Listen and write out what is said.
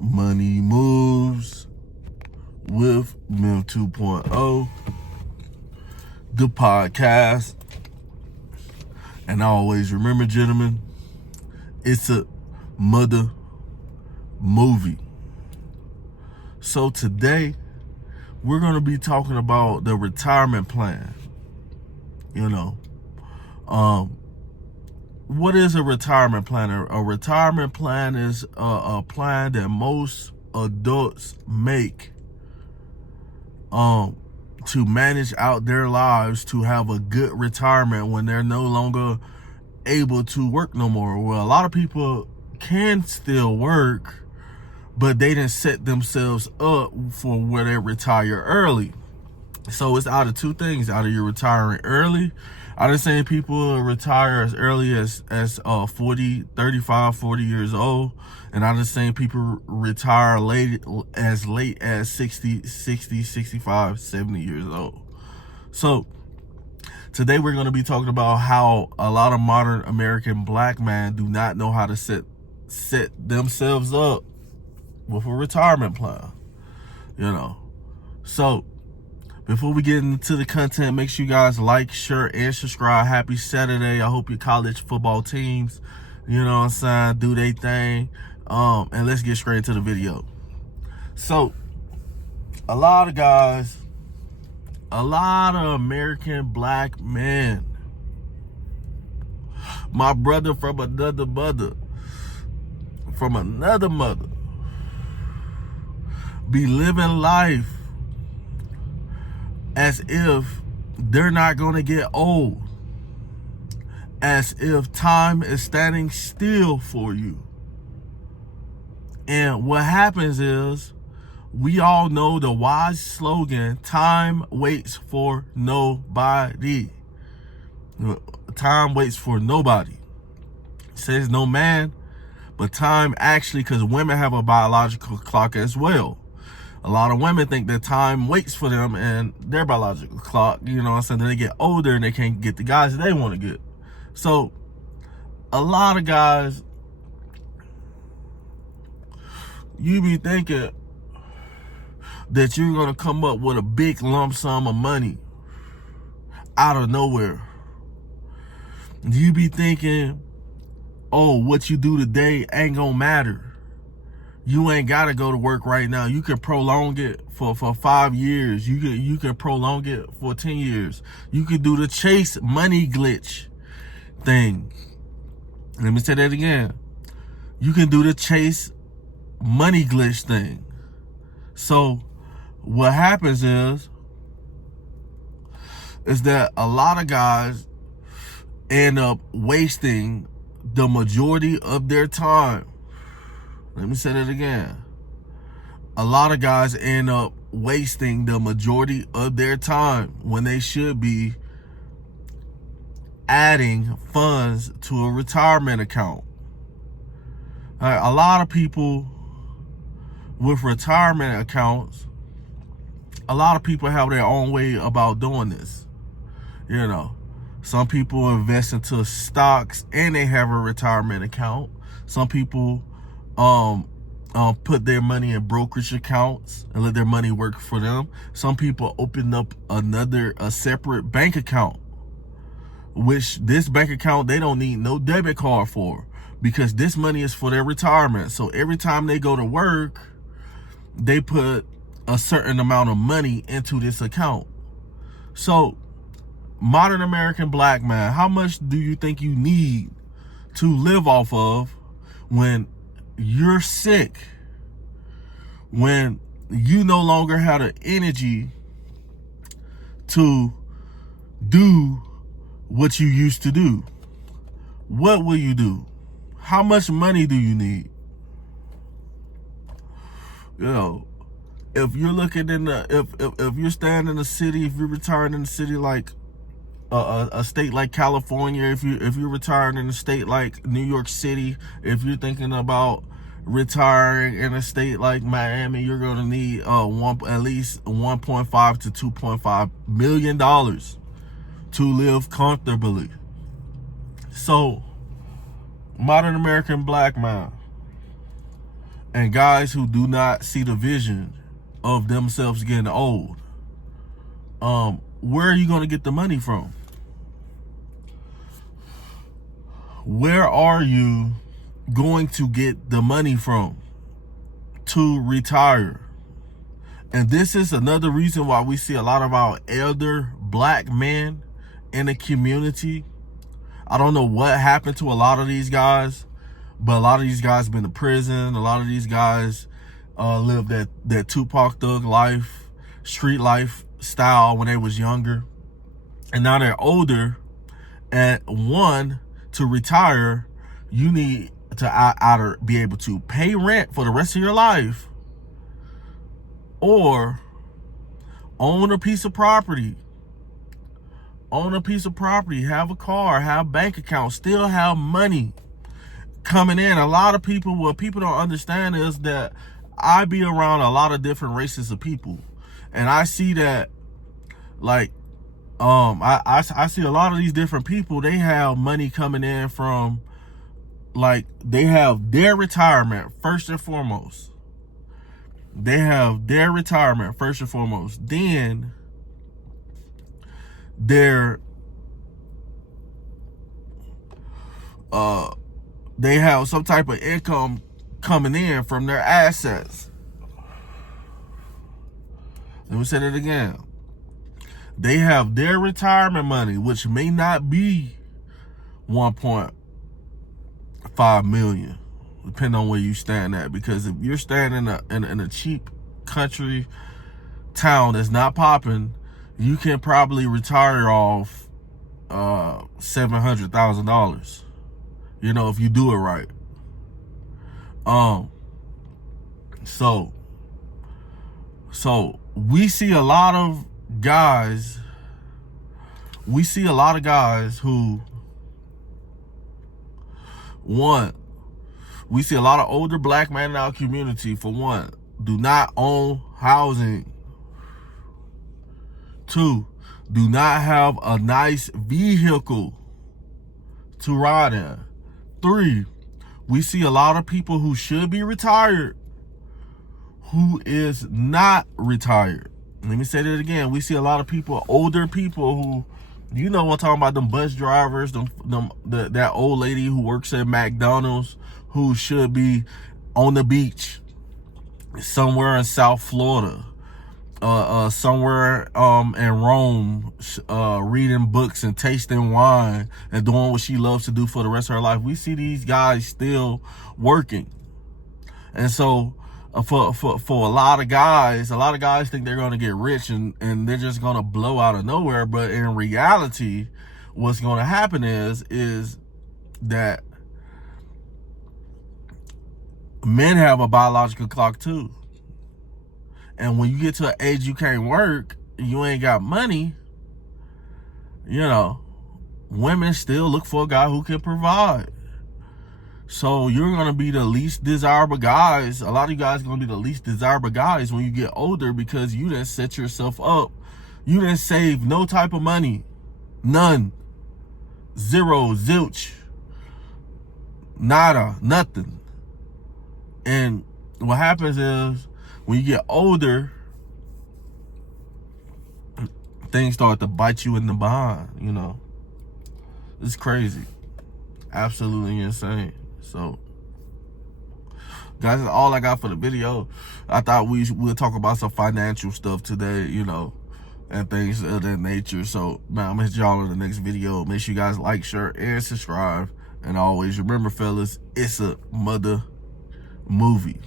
Money Moves with Mim 2.0, the podcast. And always remember, gentlemen, it's a mother movie. So today, we're going to be talking about the retirement plan. What is a retirement plan? A retirement plan is a plan that most adults make to manage out their lives to have a good retirement when they're no longer able to work no more. Well, a lot of people can still work, but they didn't set themselves up for where they retire early. So it's out of two things. Either you're retiring early. I've seen people retire as early as 35, 40 years old. And I've seen people retire as late as 60, 65, 70 years old. So today we're going to be talking about how a lot of modern American black men do not know how to set themselves up with a retirement plan. So before we get into the content, make sure you guys like, share, and subscribe. Happy Saturday. I hope your college football teams, do their thing. And let's get straight into the video. So, a lot of American black men, my brother from another mother, be living life as if they're not going to get old, as if time is standing still for you. And what happens is, we all know the wise slogan, time waits for nobody. Time waits for nobody. It says no man, but time actually, because women have a biological clock as well. A lot of women think that time waits for them and their biological clock, then they get older and they can't get the guys they want to get. So a lot of guys, you be thinking that you're going to come up with a big lump sum of money out of nowhere. You be thinking, oh, what you do today ain't going to matter. You ain't got to go to work right now. You can prolong it for 5 years. You can prolong it for 10 years. You can do the chase money glitch thing. Let me say that again. You can do the chase money glitch thing. So what happens is that a lot of guys end up wasting the majority of their time. Let me say that again. A lot of guys end up wasting the majority of their time when they should be adding funds to a retirement account. A lot of people with retirement accounts, a lot of people have their own way about doing this. Some people invest into stocks and they have a retirement account. Some people put their money in brokerage accounts and let their money work for them. Some people open up a separate bank account, which this bank account they don't need no debit card for, because this money is for their retirement. So every time they go to work, they put a certain amount of money into this account. So modern American black man, how much do you think you need to live off of when you're sick, when you no longer have the energy to do what you used to do? What will you do? How much money do you need? If you're looking if you're staying in a city, if you're retiring in a city like a state like California, if you're retiring in a state like New York City, if you're thinking about retiring in a state like Miami, you're going to need at least $1.5 to $2.5 million to live comfortably. So modern American black man, and guys who do not see the vision of themselves getting old, where are you going to get the money from? Where are you going to get the money from to retire? And this is another reason why we see a lot of our elder black men in the community. I don't know what happened to a lot of these guys, but a lot of these guys been to prison. A lot of these guys lived that Tupac Thug life, street life style when they was younger. And now they're older, and to retire, you need to either be able to pay rent for the rest of your life or own a piece of property. Own a piece of property, have a car, have bank accounts, still have money coming in. A lot of people, what people don't understand is that I be around a lot of different races of people. And I see that, like, I see a lot of these different people, they have money coming in from, like, they have their retirement first and foremost. They have their retirement first and foremost. Then they have some type of income coming in from their assets. Let me say that again. They have their retirement money, which may not be 1.5 million, depending on where you stand at. Because if you're standing in a cheap country town that's not popping, you can probably retire off $700,000. You know, if you do it right. So we see a lot of guys. We see a lot of guys who, we see a lot of older black men in our community, for one, do not own housing. 2, do not have a nice vehicle to ride in. 3, we see a lot of people who should be retired who is not retired. Let me say that again. We see a lot of people, older people who, you know what I'm talking about, them bus drivers, that old lady who works at McDonald's who should be on the beach somewhere in South Florida, somewhere in Rome, reading books and tasting wine and doing what she loves to do for the rest of her life. We see these guys still working. And so for a lot of guys think they're going to get rich and they're just going to blow out of nowhere. But in reality, what's going to happen is that men have a biological clock too. And when you get to an age you can't work, you ain't got money, you know, women still look for a guy who can provide. So you're going to be the least desirable guys. A lot of you guys are going to be the least desirable guys when you get older, because you didn't set yourself up. You didn't save no type of money. None. Zero. Zilch. Nada. Nothing. And what happens is, when you get older, things start to bite you in the behind, you know. It's crazy. Absolutely insane. So, guys, that's all I got for the video. I thought we'll talk about some financial stuff today, you know, and things of that nature. So, man, I'm going to hit y'all in the next video. Make sure you guys like, share, and subscribe. And always remember, fellas, it's a mother movie.